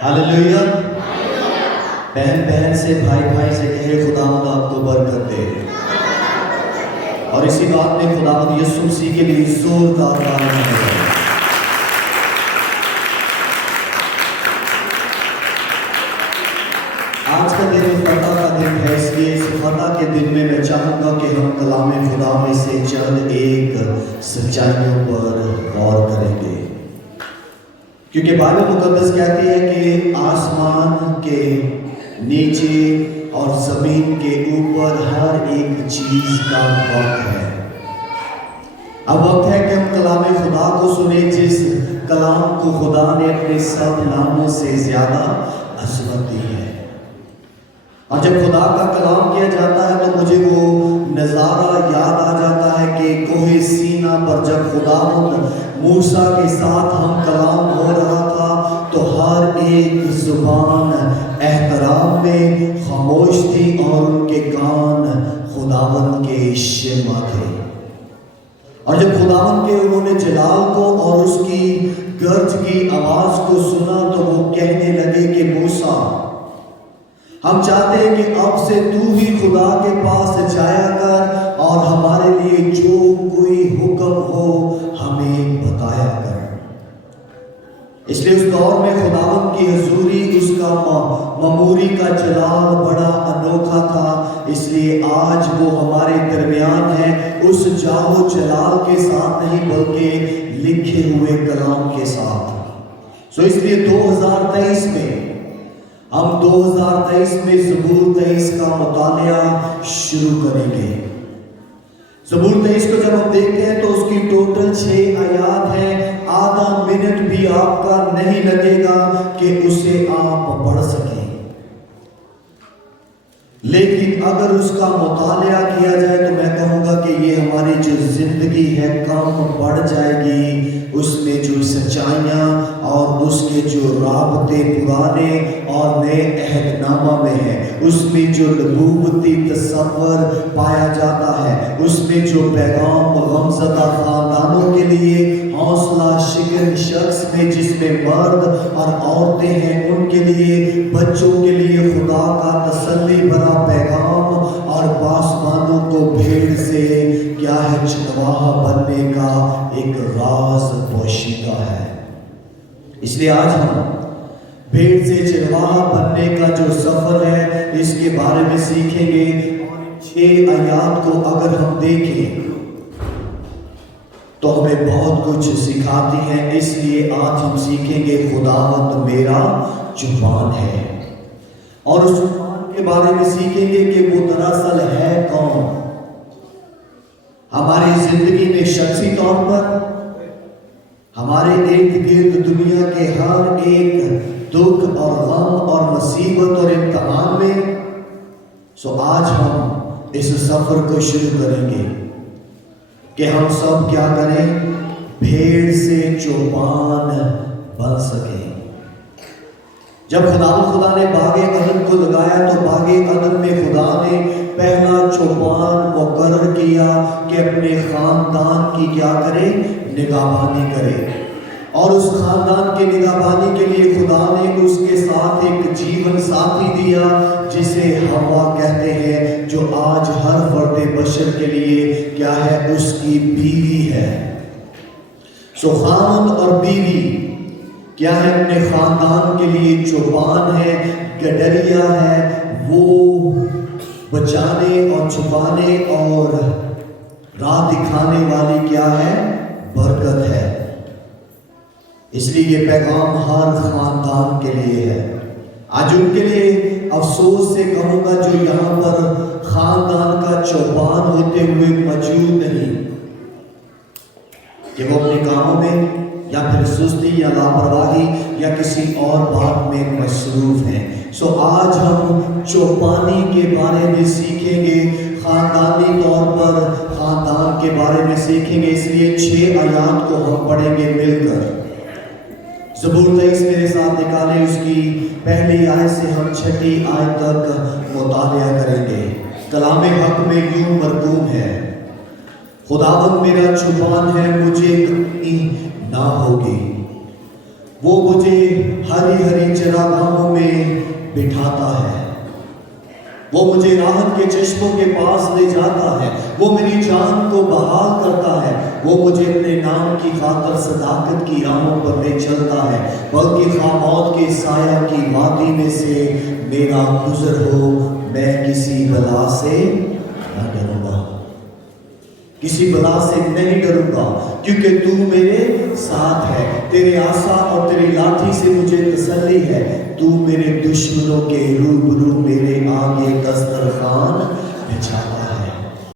Hallelujah. बहन बहन से, भाई भाई से कहे खुदावंद आपको बरकत दे। और इसी बात में खुदावंद यीशु मसीह के लिए जोरदार तालियां बजाएं। आज का दिन फतह का दिन है, इसलिए इस फतह के दिन में मैं चाहूँगा कि हम कलाम खुदा में से चंद एक सच्चाइयों पर गौर करेंगे, क्योंकि बाइबल मुकद्दस कहती है कि आसमान के नीचे और ज़मीन के ऊपर हर एक चीज़ का वक्त है। अब वक्त है कि हम कलाम खुदा को सुने, जिस कलाम को खुदा ने अपने सब नामों से ज़्यादा अज़मत दी है। और जब खुदा का कलाम किया जाता है तो मुझे वो नज़ारा याद आ जाता है कि कोहे सीना पर जब खुदा मूसा के साथ हम कलाम हो रहा था तो हर एक जुबान एहतराम में खामोश थी और उनके कान खुदावन के शिमा थे। और जब खुदावन के उन्होंने जलाल को और उसकी गर्ज की आवाज़ को सुना तो वो कहने लगे कि मूसा, हम चाहते हैं कि अब से तू ही खुदा के पास जाया कर और हमारे लिए जो कोई हुक्म हो हमें बताया कर। इसलिए उस दौर में खुदावन की हजूरी, उसका ममूरी का जलाल बड़ा अनोखा था। इसलिए आज वो हमारे दरमियान है, उस जाहो जलाल के साथ नहीं बल्कि लिखे हुए कलाम के साथ। सो इसलिए 2023 में हम 2023 में ज़बूर 23 का मुतालिया शुरू करेंगे। ज़बूर 23 को जब हम देखते हैं तो उसकी टोटल 6 आयात हैं। आधा मिनट भी आपका नहीं लगेगा कि उसे आप पढ़ सकें, लेकिन अगर उसका मुतालिया किया जाए तो मैं कहूँगा कि ये हमारी जो ज़िंदगी है कम बढ़ जाएगी। उसमें जो सच्चाइयाँ और उसके जो राबते पुराने और नए अहदनामा में है, उसमें जो नबूवती तसव्वुर पाया जाता है, उसमें जो पैगाम गमज़दा ख़ानदानों के लिए हौसला शिकन शख्स में, जिसमें मर्द और औरतें हैं उनके लिए, बच्चों के लिए खुदा का तसल्ली भरा पैगाम और पासवानों को भेड़ से क्या है चरवाहा बनने का एक राज पोशीदा है। इसलिए आज हम भेड़ से चरवाहा बनने का जो सफर है इसके बारे में सीखेंगे। 6 आयात को अगर हम देखें तो हमें बहुत कुछ सिखाती हैं। इसलिए आज हम सीखेंगे खुदावंद मेरा जुबान है, और उस जुबान के बारे में सीखेंगे कि वो दरअसल है कौन। हमारी जिंदगी में शख्सी तौर पर, हमारे इर्द गिर्द दुनिया के हर एक दुख और गम और मुसीबत और इम्तिहान में, सो आज हम इस सफर को शुरू करेंगे कि हम सब क्या करें, भेड़ से चौपान बन सकें। जब खुदा ने बागे अदन को लगाया तो बागे अदन में खुदा ने पहला चौपान मुकर्रर किया कि अपने खानदान की क्या करे, निगाहबानी करे। और उस खानदान के निगाहबानी के लिए खुदा ने उसके साथ एक जीवन साथी दिया जिसे हवा कहते हैं, जो आज हर फर्द बशर के लिए क्या है, उसकी बीवी है। सो खामद और बीवी क्या है, अपने खानदान के लिए चौपान है, गडरिया है, वो बचाने और छुपाने और राह दिखाने वाली क्या है, बरकत है। इसलिए ये पैगाम हर खानदान के लिए है। आज उनके लिए अफसोस से कहूँगा जो यहाँ पर खानदान का चौपान होते हुए मौजूद नहीं, कि वो अपने कामों में या फिर सुस्ती या लापरवाही या किसी और बात में मसरूफ हैं। सो आज हम चौपानी के बारे में सीखेंगे, खानदानी तौर पर खानदान के बारे में सीखेंगे। इसलिए 6 आयात को हम पढ़ेंगे मिलकर। ज़बूर 23 मेरे साथ निकाले, उसकी पहली आयत से हम 6ठी आयत तक मुतालिया करेंगे। कलाम हक में यूं मरकूम है, खुदावंद मेरा जुबान है, मुझे कमी ना होगी। وہ مجھے ہری ہری چراگاہوں میں بٹھاتا ہے، وہ مجھے راحت کے چشموں کے پاس لے جاتا ہے، وہ میری جان کو بحال کرتا ہے، وہ مجھے اپنے نام کی خاطر صداقت کی راہوں پر لے چلتا ہے، بلکہ خواہ موت کے سایہ کی وادی میں سے میرا گزر ہو، میں کسی بلا سے نہ ڈروں گا، کسی بلا سے نہیں ڈروں گا، کیونکہ تو میرے ساتھ ہے، تیرے عصا اور تیری لاٹھی سے مجھے تسلی ہے، تو میرے دشمنوں کے روبرو میرے آگے دسترخوان بچھا